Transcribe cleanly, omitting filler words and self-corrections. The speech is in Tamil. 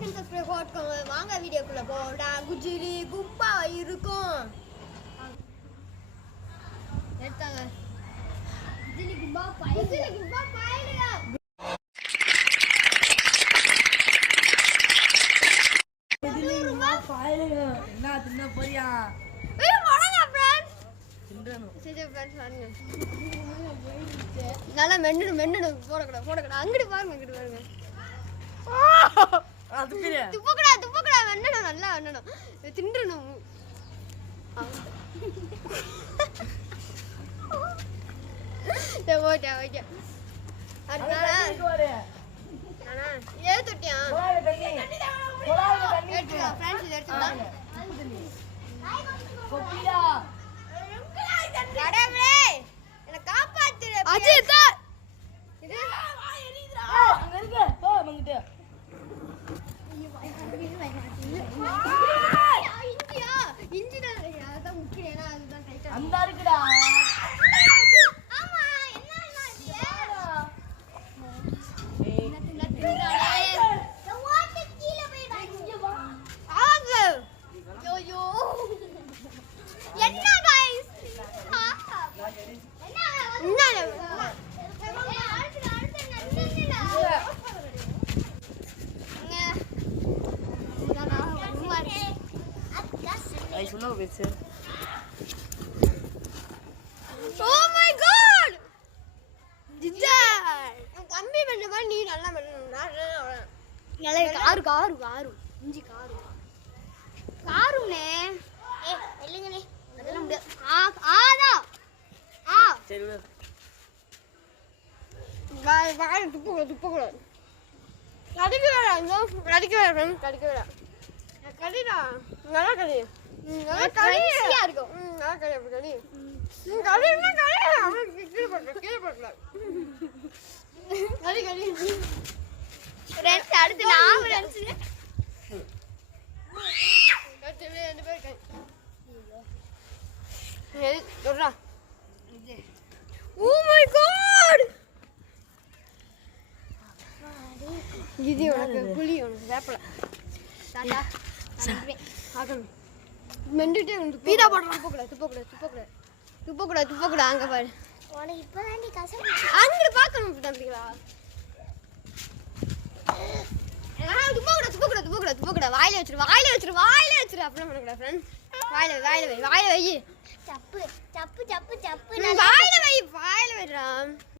லைக் அண்ட் சப்ஸ்கிரைப் போட்டுக்கோங்க. வாங்க வீடியோக்குள்ள போடா. குஜிலி குப்பா இருக்கும். எடுத்தாங்க. குஜிலி குப்பா பாயிலுங்க. என்ன தின்ன போறியா? நல்லா மென்னு போடக்கூடாது. அங்கிட்டு பாருங்க. துப்பக்கூடா வெண்ணணும், நல்லா வெண்ணணும், தின்றணும். ஓகே ஏ தொட்டியா கடவுளே என்ன காப்பாத்து. அஜித் இது அங்க இருக்கு. போ மங்கிட்ட. இஞ்சி தான் அதான் முக்கியம். ஏன்னா அதுதான் டைட்டா அந்த இருக்குடா. ஆமா என்ன இது சொல்ல பேசு. Oh my god! ஜிஜாய் கம்மி பண்ணவா நீ நல்லா பண்ணனும்டா. நல்லா காரு இஞ்சி காருனே. இல்லங்கனே அதெல்லாம் முடியாது. ஆதா சரி விடு. வாய் துப்புக்கூடாது. கடிக்க வேற கடிடா. நல்லா கடி. நல்லா கடியா இருக்கும். நல்லா கடி அப்படி கடி. கடினா கடி. அவன் கீழே போடல. கடி. ஃப்ரெண்ட்ஸ் அடுத்து நான் ஃப்ரெண்ட்ஸ். கடிவே ரெண்டு பேர் கடி. ஏய் தொடுடா. Oh my god! இது உனக்கு புளி உனக்கு வேப்பல. டாடா. ஆகம். மெண்டுட்டே வந்து பீடா போடணும். துப்பக்கூடாது. அங்க பாரு. உனக்கு இப்பதான் நீ கசப்பு. அங்க பார்க்கணும் தம்பிங்களா. துப்பக்கூடாது. வாயில வச்சிரு. அப்படியே பண்ணக்கூடாது ஃப்ரெண்ட். வாயில வை. சப்பு. வாயில வைடா.